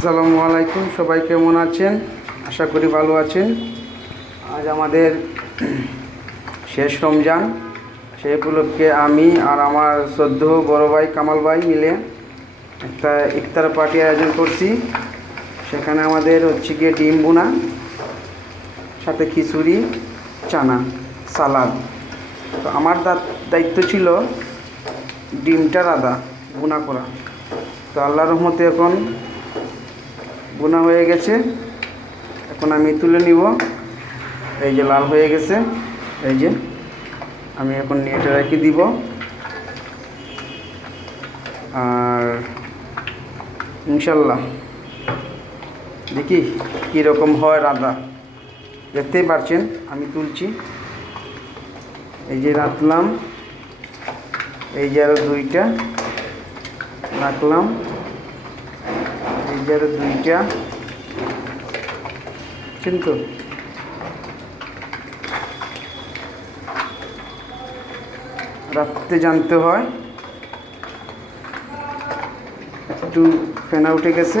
আসসালামু আলাইকুম, সবাই কেমন আছেন? আশা করি ভালো আছেন। আজ আমাদের শেষ রমজান, সেই উপলক্ষে আমি আর আমার শ্রদ্ধেয় বড় ভাই কামাল ভাই মিলে একটা ইফতার পার্টি আয়োজন করছি। সেখানে আমাদের হচ্ছে গিয়ে ডিম বোনা, সাথে খিচুড়ি, চানা, সালাদ। তো আমার দায়িত্ব ছিল ডিমটা রাঁধা বোনা করা। তো আল্লাহর রহমতে এখন বোনা হয়ে গেছে। এখন আমি তুলে নিব। এই যে লাল হয়ে গেছে, এই যে আমি এখন নিয়ে এটা রেখে দিব। আর ইনশাল্লাহ দেখি কীরকম হয় রাঁধা। দেখতেই পাচ্ছেন আমি তুলছি। এই যে রাখলাম, এই যে আরও দুইটা রাখলাম, এই যে আরও দুইটা। কিন্তু রাখতে জানতে হয়। একটু ফেনা উঠে গেছে।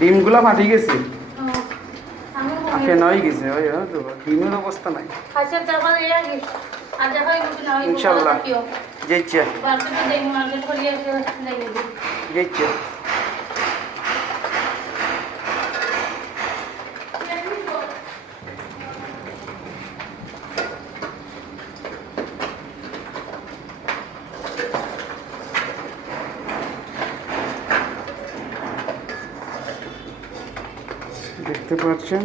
ডিমগুলা ফাটি গেছে, ফেনা হয়ে গেছে। ওই ডিমের অবস্থা নাই। ইনশাল্লাহ যেইছে যেইছে। দেখতে পাচ্ছেন।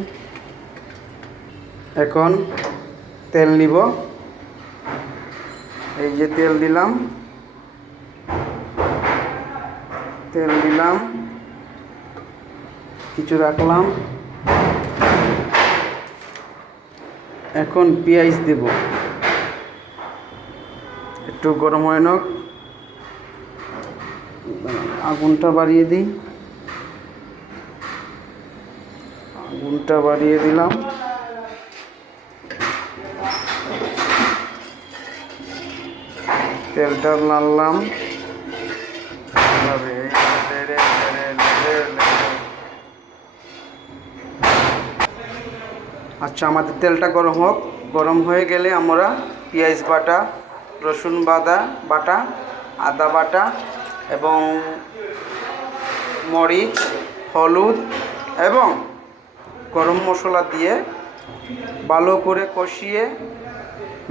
এখন তেল নিব। এই যে তেল দিলাম, কিছু রাখলাম। এখন পেঁয়াজ দেব, একটু গরম হয় না, আগুনটা বাড়িয়ে দিই। আগুনটা বাড়িয়ে দিলাম। তেলটা নাড়লাম। আচ্ছা, আমাদের তেলটা গরম হোক। গরম হয়ে গেলে আমরা পেঁয়াজ বাটা, রসুন বাটা, আদা বাটা এবং মরিচ, হলুদ এবং গরম মশলা দিয়ে ভালো করে কষিয়ে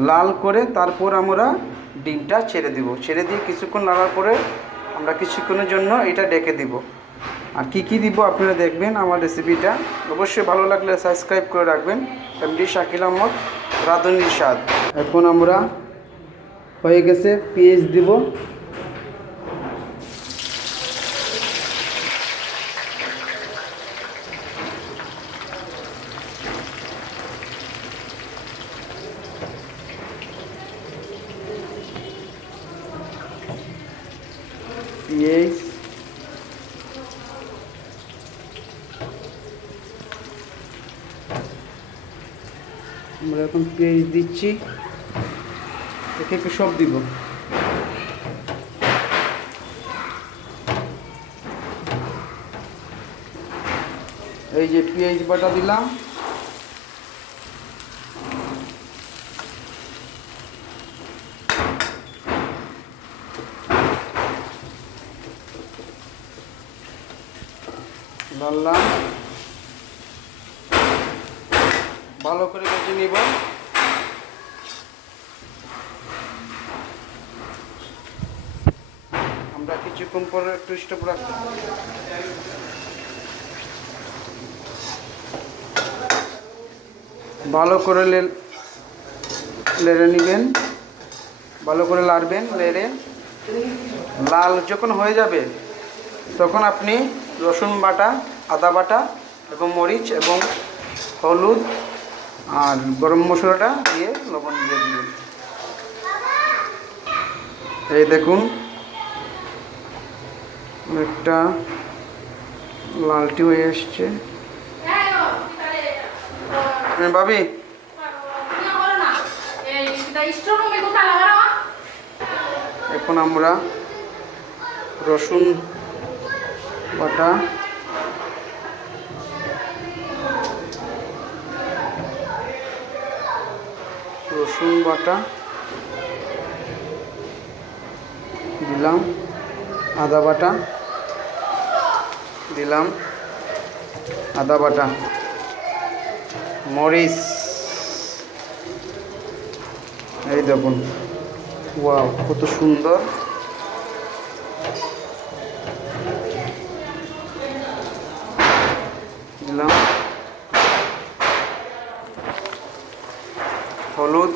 লাল করে তারপর আমরা ডিমটা ছেড়ে দিব। ছেড়ে দিয়ে কিছুক্ষণ নাড়ার পরে আমরা কিছুক্ষণের জন্য এটা ডেকে দিব। আর কি কি দিব আপনারা দেখবেন আমার রেসিপিটা। অবশ্যই ভালো লাগলে সাবস্ক্রাইব করে রাখবেন। এমডি শাকিল আহমদ, রাঁধুনির স্বাদ। এখন আমরা হয়ে গেছে, পেঁয়াজ দিব। পেঁয়াজ আমরা এখন পেঁয়াজ দিচ্ছি, একে একে সব দিব। এই যে পেঁয়াজ বাটা দিলাম, ডাললাম, ভালো করে ভেজে নিব। আমরা কিছুক্ষণ পরে একটু স্টপ রাখবো। ভালো করে লেড়ে নেবেন, ভালো করে লাড়বেন। লেড়ে লাল যখন হয়ে যাবে তখন আপনি রসুন বাটা, আদা বাটা এবং মরিচ এবং হলুদ আর গরম মশলাটা দিয়ে লবণ দিয়ে দিবেন। এই দেখুন একটা লালটি হয়ে এসছে। ভাবি এখন আমরা রসুন বাটা, দিলাম, আদা বাটা দিলাম, মরিচ, এই দেখুন, ওয়াও কত সুন্দর। দিলাম হলুদ,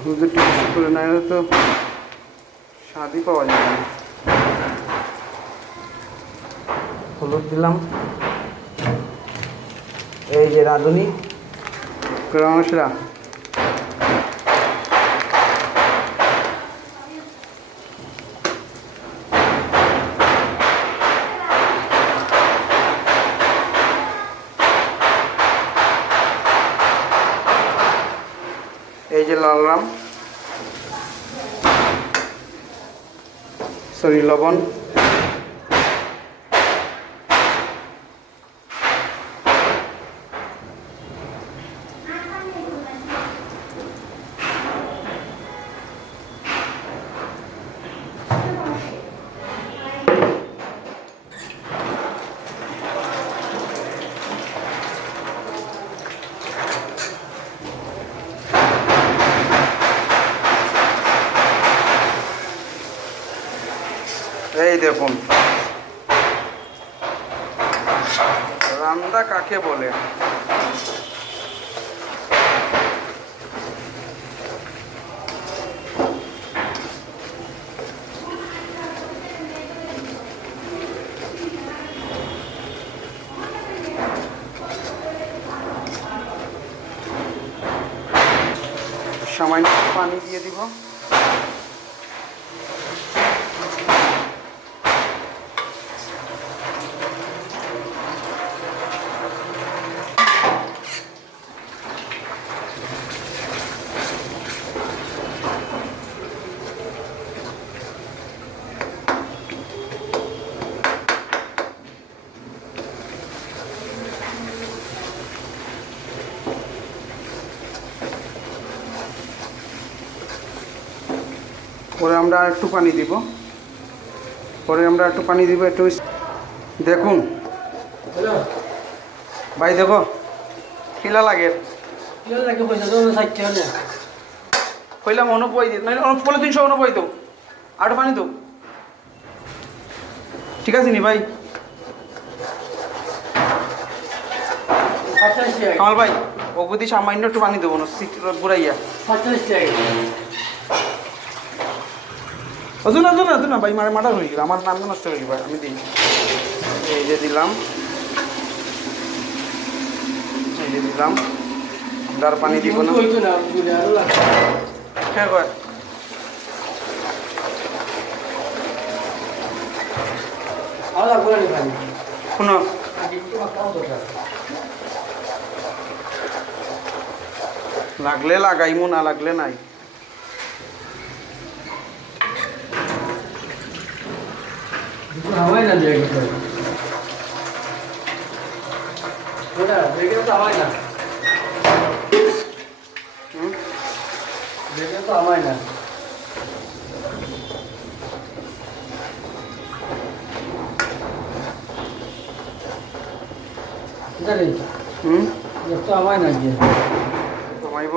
হলুদ একটু বেশি করে না হলে তো স্বাদই পাওয়া যাবে না। হলুদ দিলাম, এই যে রাঁধুনি গরম মশলা, এই যে লবণ, এই দেখুন রান্না কাকে বলে। সামান্য পানি দিয়ে দিব, পরে আমরা একটু পানি দিব, একটু দেখুন ভাই, দেখো খিলা লাগে কইলাম অনুপই দিত বলে 300 অনুপই তো আরো পানি তো ঠিক আছে নি ভাই। কামাল ভাই ওগুদি সামান্য একটু পানি দেবো না বুড়াইয়া না ভাই মারে মার্ডার হয়ে গেল, আমার নাম নষ্ট হয়ে গেল ভাই, আমি দিই। এই যে দিলাম, আর পানি দিব না, হ্যাঁ কয় শুনো লাগলে লাগাইমু, না লাগলে নাই। হাওয়াই না দিয়ে গেছে ওটা দেখে তো হাওয়াই না দেখে তো হাওয়াই না জানি তো হাওয়াই না গিয়ে কমাইব।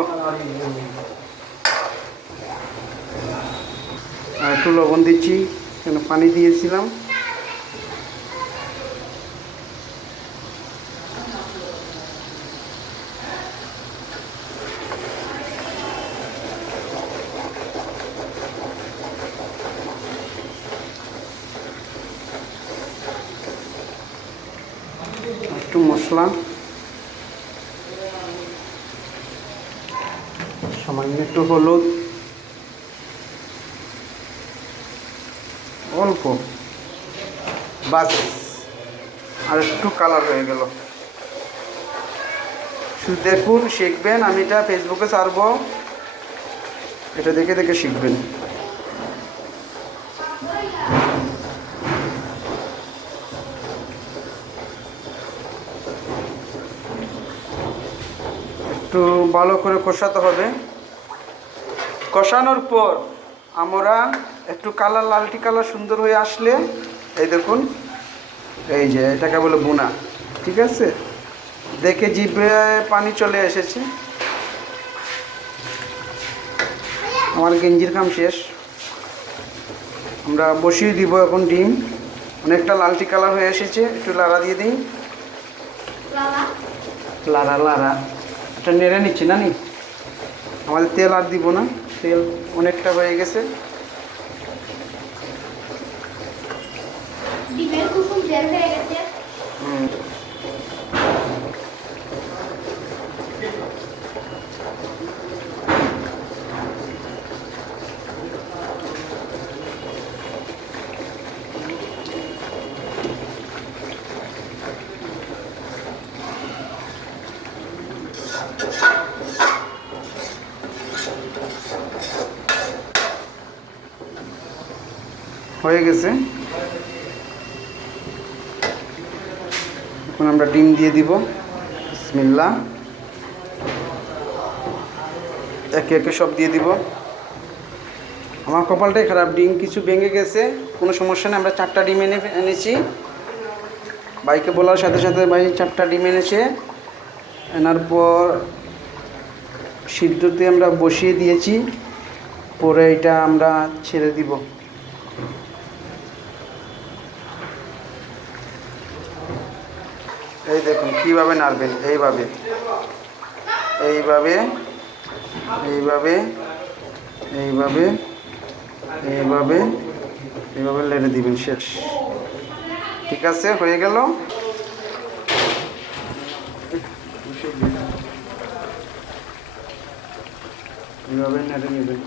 আর একটু লবণ দিচ্ছি, কেন পানি দিয়েছিলাম। একটু মশলা, সামান্য একটু হলুদ, অল্প বাস, আর একটু কালার হয়ে গেল। শুধু দেখুন, শিখবেন। আমি এটা ফেসবুকে ছাড়বো, এটা দেখে দেখে শিখবেন। একটু ভালো করে কষাতে হবে। কষানোর পর আমরা একটু কালার, লালটি কালার সুন্দর হয়ে আসলে, এই দেখুন, এই যে এটাকে বলে বুনা। ঠিক আছে, দেখে জিভে পানি চলে এসেছে। আমার গেঞ্জির কাম শেষ। আমরা বসিয়ে দিব এখন ডিম। অনেকটা লালটি কালার হয়ে এসেছে, একটু লাড়া দিয়ে দিই। লাড়া এটা নেড়ে নিচ্ছি না নি, আমাদের তেল আর দিব না, তেল অনেকটা হয়ে গেছে। ডিমের কুসুম বের হয়ে গেছে। হয়ে গেছে। এখন আমরা ডিম দিয়ে দিব। বিসমিল্লাহ। একে একে সব দিয়ে দিব। আমার কপালটাই খারাপ, ডিম কিছু ভেঙে গেছে। কোনো সমস্যা নেই, আমরা 4টা ডিম এনেছি। ভাইকে বলার সাথে সাথে ভাই 4টা ডিম এনেছে। এনার পর সিদ্ধতে আমরা বসিয়ে দিয়েছি, পরে এটা আমরা ছেড়ে দিব। এই দেখুন কীভাবে নাড়বেন, এইভাবে এইভাবে এইভাবে এইভাবে এইভাবে এইভাবে লেড়ে দিবেন, শেষ। ঠিক আছে, হয়ে গেল। এইভাবে নেড়ে নেবেন।